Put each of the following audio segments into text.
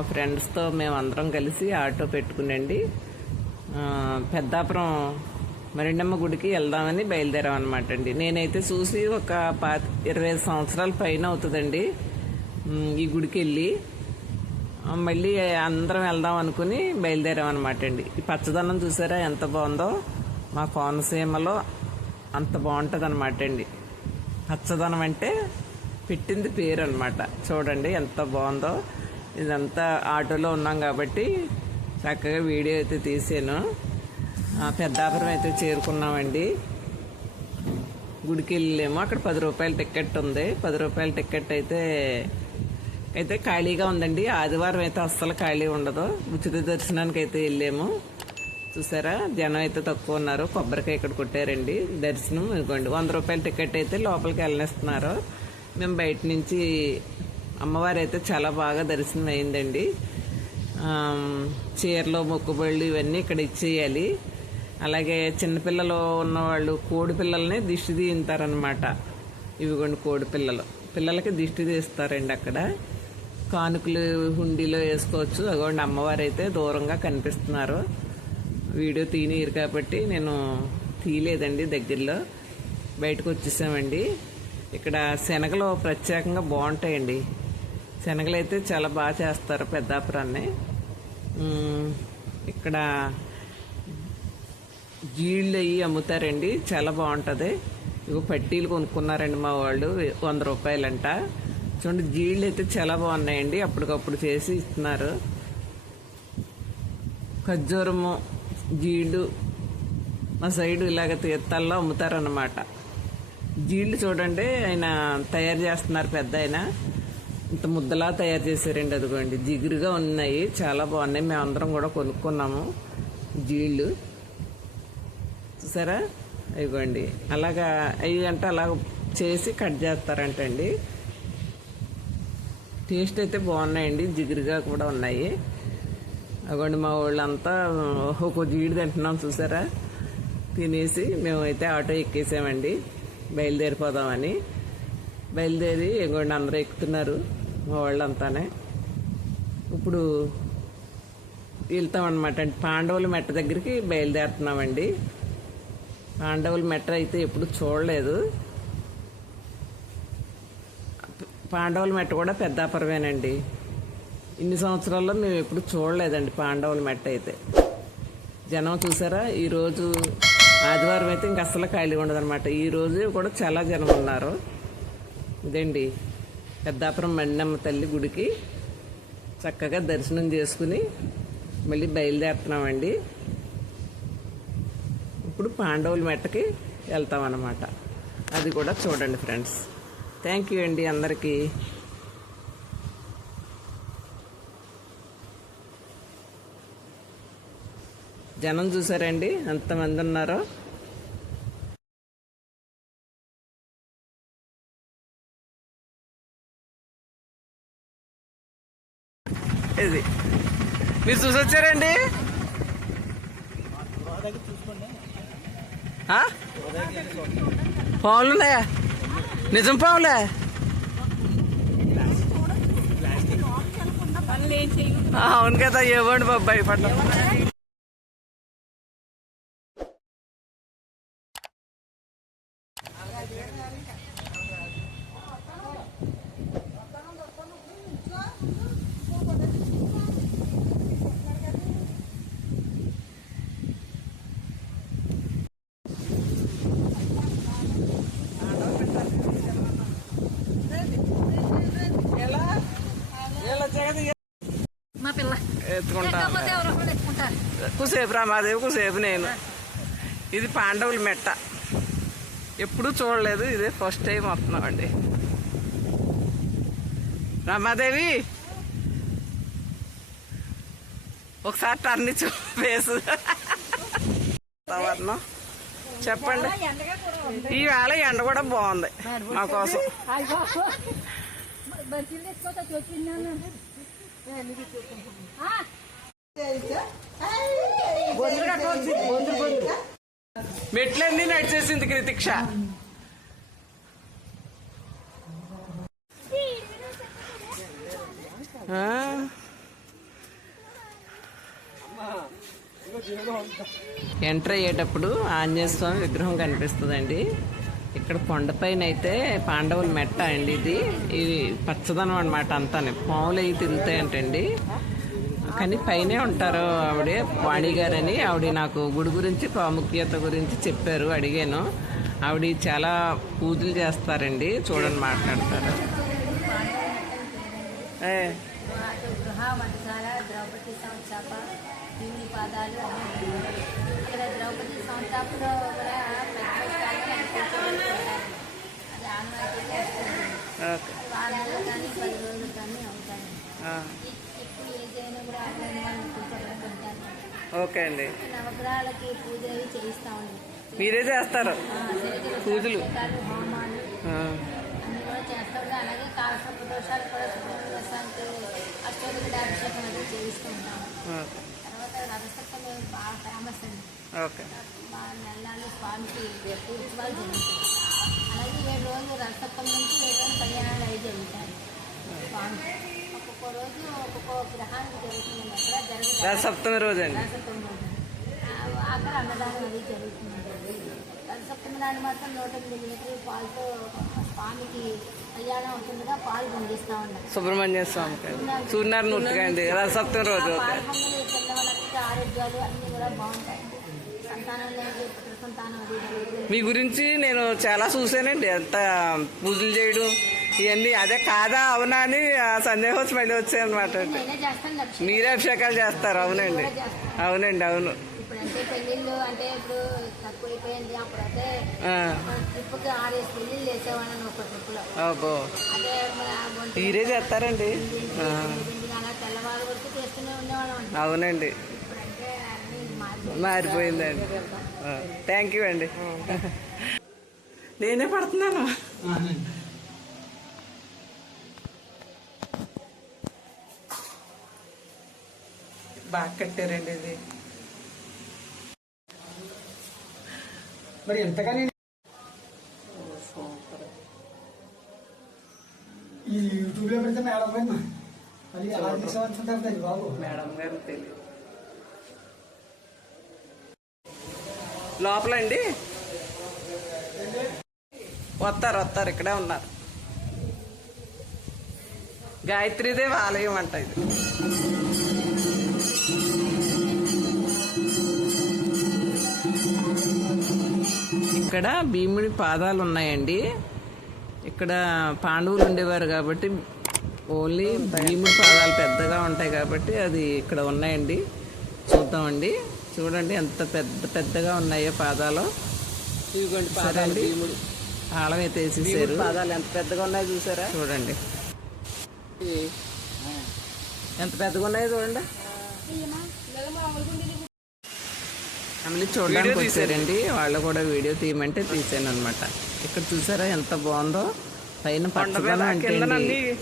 మా ఫ్రెండ్స్తో మేము అందరం కలిసి ఆటో పెట్టుకునండి. పెద్దాపురం మరిండమ్మ గుడికి వెళ్దామని బయలుదేరాం అనమాట అండి నేనైతే చూసి ఒక పాత ఇరవై ఐదు సంవత్సరాల పైన అవుతుందండి. ఈ గుడికి వెళ్ళి మళ్ళీ అందరం వెళ్దాం అనుకుని బయలుదేరాం అనమాట అండి ఈ పచ్చదనం చూసారా ఎంత బాగుందో? మా కోనసీమలో అంత బాగుంటుంది అనమాట అండి పచ్చదనం అంటే పెట్టింది పేరు అనమాట చూడండి ఎంత బాగుందో. ఇదంతా ఆటోలో ఉన్నాం కాబట్టి చక్కగా వీడియో అయితే తీసాను. ఆ, పెద్దాపురం అయితే చేరుకున్నామండి. గుడికి వెళ్ళలేము. అక్కడ పది రూపాయల టికెట్ ఉంది. పది రూపాయల టికెట్ అయితే అయితే ఖాళీగా ఉందండి. ఆదివారం అయితే అస్సలు ఖాళీ ఉండదు. ఉచిత దర్శనానికి అయితే వెళ్ళాము. చూసారా? జనం అయితే తక్కువ ఉన్నారు. కొబ్బరికాయ ఇక్కడ కొట్టారండి. దర్శనం ఇవ్వండి వంద రూపాయల టికెట్ అయితే లోపలికి వెళ్ళనిస్తున్నారు. మేము బయట నుంచి అమ్మవారు అయితే చాలా బాగా దర్శనం అయిందండి చీరలు మొక్కుబళ్ళు ఇవన్నీ ఇక్కడ ఇచ్చేయాలి. అలాగే చిన్నపిల్లలు ఉన్నవాళ్ళు కోడి పిల్లల్ని దిష్టి తీయింతారనమాట ఇవిగోండి కోడి పిల్లలు. పిల్లలకి దిష్టి తీస్తారండి అక్కడ. కానుకలు హుండీలో వేసుకోవచ్చు. అగోండి అమ్మవారు అయితే దూరంగా కనిపిస్తున్నారు. వీడియో తీనియరు కాబట్టి నేను తీయలేదండి దగ్గరలో. బయటకు వచ్చేసామండి. ఇక్కడ శనగలు ప్రత్యేకంగా బాగుంటాయండి. శనగలు అయితే చాలా బాగా చేస్తారు పెద్దాపురాన్ని ఇక్కడ జీళ్ళు అయ్యి అమ్ముతారండి. చాలా బాగుంటుంది. ఇగో పట్టీలు కొనుక్కున్నారండి మా వాళ్ళు. వంద రూపాయలంట. చూడండి జీళ్ళు అయితే చాలా బాగున్నాయండి. అప్పటికప్పుడు చేసి ఇస్తున్నారు. ఖర్జూరము జీళ్ళు మా సైడు ఇలాగ తీర్థాల్లో అమ్ముతారన్నమాట. జీళ్ళు చూడండి ఆయన తయారు చేస్తున్నారు పెద్ద ఆయన. ఇంత ముద్దలా తయారు చేశారండి అదిగోండి. జిగురుగా ఉన్నాయి. చాలా బాగున్నాయి. మేమందరం కూడా కొనుక్కున్నాము. జీళ్ళు. చూసారా? ఇవ్వండి అలాగా అవి అంటే అలా చేసి కట్ చేస్తారంటండి. టేస్ట్ అయితే బాగున్నాయండి. జిగురుగా కూడా ఉన్నాయి. అగోండి మా వాళ్ళంతా ఒక జీడి తింటున్నాం చూసారా? తినేసి మేమైతే ఆటో ఎక్కేసామండి. బయలుదేరిపోదామని. బయలుదేరి ఇంకోండి అందరూ ఎక్కుతున్నారు. వాళ్ళంతానే. ఇప్పుడు వెళ్తామన్నమాట. అండి పాండవుల మెట్ట దగ్గరికి బయలుదేరుతున్నామండి. పాండవుల మెట్ట అయితే ఎప్పుడు చూడలేదు. పాండవుల మెట్ట కూడా పెద్దాపురమేనండి. ఇన్ని సంవత్సరాల్లో మేము ఎప్పుడు చూడలేదండి పాండవుల మెట్ట అయితే. జనం చూసారా? ఈరోజు ఆదివారం అయితే ఇంక అస్సలు ఖాళీ ఉండదన్నమాట. ఈ రోజు కూడా చాలా జనం ఉన్నారు. ఇదండి పెద్దాపురం మండమ్మ తల్లి గుడికి చక్కగా దర్శనం చేసుకుని మళ్ళీ బయలుదేరుతున్నామండి. ఇప్పుడు పాండవుల మెట్టకి వెళ్తామన్నమాట. అది కూడా చూడండి ఫ్రెండ్స్. థ్యాంక్ యూ అండి అందరికీ. జనం చూసారండి? ఎంతమంది ఉన్నారో? మీరు చూసి వచ్చారండి ఆ? పావులు ఉన్నాయా నిజం పావులే? అవును కదా ఇవ్వండి బాబాయ్ పడ్డా పిల్ల ఎత్తుకుంటా లేకపోతే ఎవరో ఒకళ్ళు ఎత్తుకుంటారు. కుసేపు రామాదేవి కుసేపు నేను. ఇది పాండవుల మెట్ట. ఎప్పుడూ చూడలేదు ఇదే ఫస్ట్ టైం వస్తున్నామండి రామాదేవి ఒకసారి టర్న్ ఇచ్చు ఫేస్ వాతావరణం చెప్పండి. ఈవేళ ఎండ కూడా బాగుంది మా కోసం. మెట్లన్నీ నడిచేసింది కృతిక్ష? ఎంటర్ అయ్యేటప్పుడు ఆంజనేయ స్వామి విగ్రహం కనిపిస్తుందండి. ఇక్కడ కొండపైన అయితే పాండవుల మెట్ట అండి ఇది. ఇది పచ్చదనం అనమాట అంతా పాములు అయితే అండి కానీ పైనే ఉంటారు ఆవిడ వాణి గారని. ఆవిడ నాకు గుడి గురించి ప్రాముఖ్యత గురించి చెప్పారు అడిగాను. ఆవిడ చాలా పూజలు చేస్తారండి చూడండి మాట్లాడతారు. ద్రౌపది సంస్థాప దీని పాదాలు అన్నీ ఉన్నాయి. ఇక్కడ ద్రౌపది సంస్థాపలో కూడా పెద్ద స్థాయిలో కూర్చోబెట్టుకుంటారు. అది ఆనవాయితీ చేస్తుంది ఓకే. వారం నెలలు కానీ పది రోజులు కానీ అవుతాయి. ఓకే అండి. నవగ్రహాలకి పూజ చేయిస్తా మీరే చేస్తారు? పూజలు. అలాగే కాలసర్ప దోషాలు కూడా సుబ్రహ్మణ్యానికి అష్టోత్తర అభిషేకం అది చేయిస్తూ ఉంటాం తర్వాత రథసప్తమి బాగా ఫేమస్ అండి. మా స్వామికి ఉత్సవాలు జరుగుతాయి అలాగే ఏడు రోజులు రథసప్తమి నుంచి ఏడు రోజులు కళ్యాణాలు అవి జరుగుతాయి. స్వామికి. ఒక్కొక్క రోజు ఒక్కొక్క గ్రహానికి జరుగుతుంది ఎక్కడ జరుగుతుంది. సప్తమి రోజు అండి రథసప్తమి రోజు అక్కడ అన్నదానం అది జరుగుతుంది రథసప్తమి నాడు మాత్రం నూట ఎనిమిది లీటర్ల పాలతో స్వామికి కళ్యాణం అవుతుండగా పాలు ఉన్నారు సుబ్రహ్మణ్య స్వామి సూర్యనారాయణ మూర్తిగా అండి సప్తమి రోజు ఆ పాలు పొంగలి తిన్న వాళ్ళకి ఆరోగ్యాలు అన్నీ కూడా బాగుంటాయి సంతానం లేదు పుత్ర సంతానం అది జరుగుతుంది. మీ గురించి నేను చాలా చూశానండి. ఎంత పూజలు చేయడం ఇవన్నీ అదే కాదా అవునా అని ఆ సందేహం వచ్చి మళ్ళీ అండి. నేనే చేస్తాను అభిషేకం మీరే అభిషేకాలు చేస్తారు అవునండి. అవునండి అవును. అబ్బో. మీరే చేస్తారండి. ఆ, బిల్డింగ్ అలా తెల్లవారు వరకు చేస్తూనే ఉండేవాళ్ళం. అండి అవునండి మారిపోయిందండి. థ్యాంక్ యూ అండి. నేనే పడుతున్నాను. బాగా కట్టారండి ఇది మరి ఎంతగానే ఈ యూట్యూబ్లో పెడితే మేడం పోయింది మరి అలా తీసుకోవాలనుకుంటారు అది బాబు. మేడం గారు తెలియదు. లోపలండి వస్తారు వస్తారు ఇక్కడే ఉన్నారు. గాయత్రీదేవి ఆలయం అంట ఇది. ఇక్కడ భీముడి పాదాలు ఉన్నాయండి ఇక్కడ పాండవులు ఉండేవారు కాబట్టి ఓన్లీ భీముడి పాదాలు పెద్దగా ఉంటాయి కాబట్టి అది ఇక్కడ ఉన్నాయండి. చూద్దామండి. చూడండి ఎంత పెద్ద పెద్దగా ఉన్నాయో పాదాలు. ఇదిగోండి సరే పాదాలు అండి. భీముడు. తాళం అయితే వేసేసారు. పాదాలు ఎంత పెద్దగా ఉన్నాయో చూసారా? చూడండి. ఎంత పెద్దగా ఉన్నాయో చూడండి. ఫ్యామిలీ చూడడానికి వచ్చారండి. వాళ్ళు కూడా వీడియో తీయమంటే తీసాను అనమాట ఇక్కడ చూసారా ఎంత బాగుందో? పైన పచ్చదనం అంటే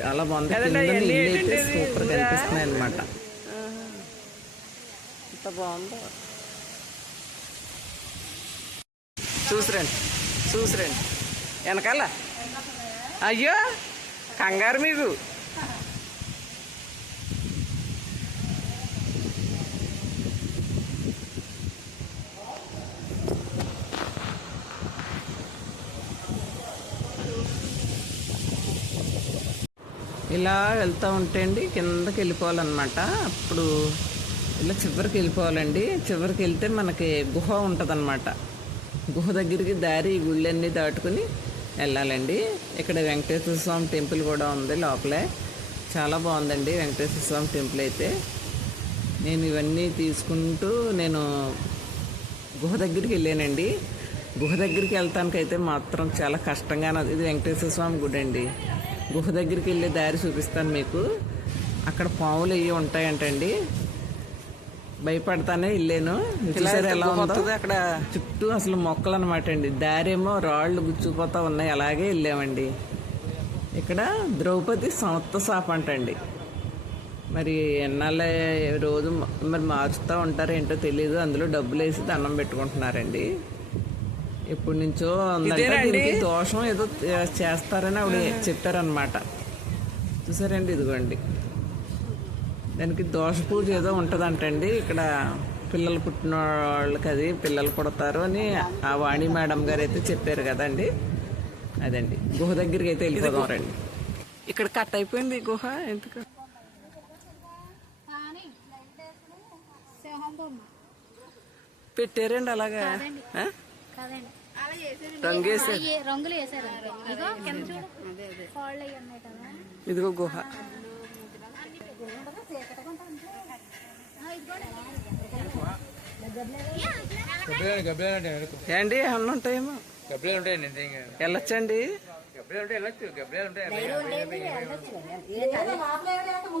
చాలా బాగుంది. కింద నీళ్ళు అయితే సూపర్ కనిపిస్తున్నాయి అనమాట ఎంత బాగుందో. చూసిరండి. చూసిరండి. వెనకాల. అయ్యో కంగారు మీకు. ఇలా వెళ్తూ ఉంటే అండి కిందకి వెళ్ళిపోవాలన్నమాట. అప్పుడు ఇలా చివరికి వెళ్ళిపోవాలండి. చివరికి వెళ్తే మనకి గుహ ఉంటుందన్నమాట. గుహ దగ్గరికి దారి గుళ్ళన్నీ దాటుకుని వెళ్ళాలండి. ఇక్కడ వెంకటేశ్వర స్వామి టెంపుల్ కూడా ఉంది లోపలే. చాలా బాగుందండి వెంకటేశ్వర స్వామి టెంపుల్ అయితే. నేను ఇవన్నీ తీసుకుంటూ నేను గుహ దగ్గరికి వెళ్ళానండి. గుహ దగ్గరికి వెళ్తానికైతే మాత్రం చాలా కష్టంగా ఇది వెంకటేశ్వర స్వామి గుడి అండి గుహ దగ్గరికి వెళ్ళే దారి చూపిస్తాను మీకు. అక్కడ పాములు అవి ఉంటాయంటండి. భయపడతానే వెళ్ళాను. చూసారా ఎలా ఉందో? అక్కడ? చుట్టూ అసలు మొక్కలు అనమాట అండి దారేమో రాళ్ళు గుచ్చుకుపోతా ఉన్నాయి. అలాగే వెళ్ళామండి. ఇక్కడ ద్రౌపది సంస్థ సాప్ అంటండి. మరి ఎన్నాళ్ళ రోజు మరి మారుస్తూ ఉంటారో ఏంటో తెలియదు అందులో డబ్బులు వేసి దండం పెట్టుకుంటున్నారండి. ఎప్పటి నుంచో. దీనికి దోషం ఏదో చేస్తారని ఆవిడ చెప్పారనమాట చూసారండి ఇదిగోండి. దానికి దోష పూజ ఏదో ఉంటుందంటండి. ఇక్కడ పిల్లలు పుట్టిన వాళ్ళకి అది పిల్లలు పుడతారు అని ఆ వాణి మేడం గారు అయితే చెప్పారు కదండి. అదండి. గుహ దగ్గరికి అయితే వెళ్ళిపోదాం రండి. ఇక్కడ కట్ అయిపోయింది గుహ. ఎందుకు? పెట్టారండి అలాగా? కదండి. రంగులు వేసారు ఇగో కింద చూడు. కాళ్ళు అయ్యి ఉన్నాయి కదా. ఇదిగో గుహ. ఏండి ఏమన్నా ఉంటాయేమో. గబ్బిలాలు ఉంటాయండి. వెళ్ళొచ్చండి. గబ్బిలాలు ఉంటే వెళ్ళొచ్చు గబ్బిలాలు ఉంటాయి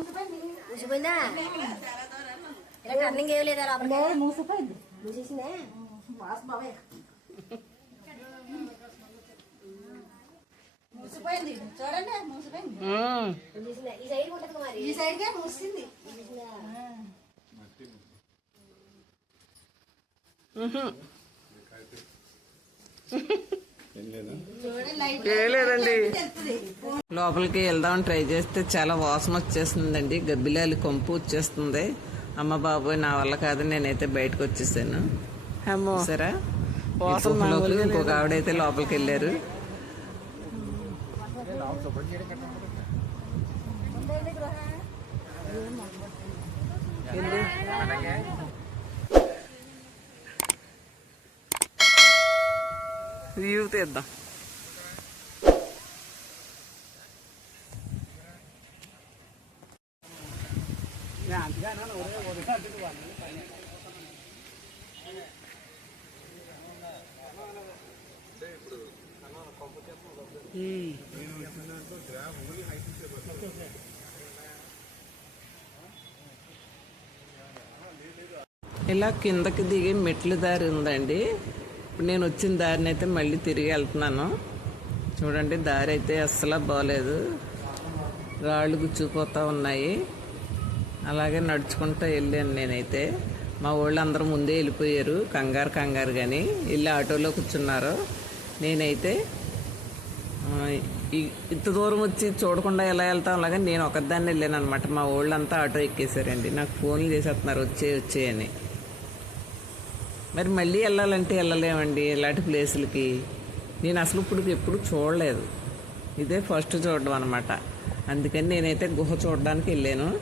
మూసిపోయిందా? మూసేసిందే. మూసిపోయింది చూడండి మూసిపోయింది. ఈ సైడ్ ఉంటుంది మరి. ఈ సైడ్ కే మూసింది ఏం లేదండి. లోపలికి వెళ్దామని ట్రై చేస్తే చాలా వాసన వచ్చేస్తుందండి. గబ్బిలాలి కొంపు వచ్చేస్తుంది. అమ్మ బాబోయ్ నా వల్ల కాదు నేనైతే బయటకు వచ్చేసాను. అమ్మో. సరే వాసన ఇంకొక ఆవిడైతే లోపలికి వెళ్ళారు. వ్యూ తీద్దాం ఇలా కిందకి దిగి మెట్ల దారి ఉందండి. ఇప్పుడు నేను వచ్చిన దారిని అయితే మళ్ళీ తిరిగి వెళ్తున్నాను. చూడండి దారి అయితే అస్సలు బాగలేదు రాళ్ళు గుచ్చిపోతూ ఉన్నాయి. అలాగే నడుచుకుంటూ వెళ్ళాను నేనైతే. మా వాళ్ళు అందరూ ముందే వెళ్ళిపోయారు కంగారు కంగారు కానీ వెళ్ళి ఆటోలో కూర్చున్నారు. నేనైతే ఇంత దూరం వచ్చి చూడకుండా ఎలా వెళ్తాం అలాగే నేను ఒకదాన్ని వెళ్ళాను అనమాట మా వాళ్ళంతా ఆటో ఎక్కేశారండి. నాకు ఫోన్లు చేసేస్తున్నారు వచ్చే వచ్చే అని. మరి మళ్ళీ వెళ్ళాలంటే వెళ్ళలేమండి ఇలాంటి ప్లేసులకి. నేను అసలు ఇప్పుడు ఎప్పుడు చూడలేదు. ఇదే ఫస్ట్ చూడడం అనమాట అందుకని నేనైతే గుహ చూడడానికి వెళ్ళాను.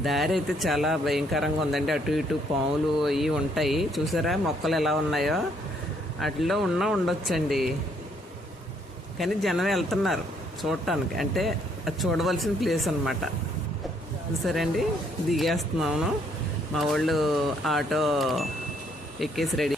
దారి అయితే చాలా భయంకరంగా ఉందండి. అటు ఇటు పాములు అవి ఉంటాయి. చూసారా మొక్కలు ఎలా ఉన్నాయో? వాటిలో ఉన్నా ఉండొచ్చండి. కానీ జనం వెళ్తున్నారు చూడటానికి. అంటే అది చూడవలసిన ప్లేస్ అనమాట సరే అండి దిగేస్తున్నాను. మా వాళ్ళు ఆటో ఎక్కేసి రెడీ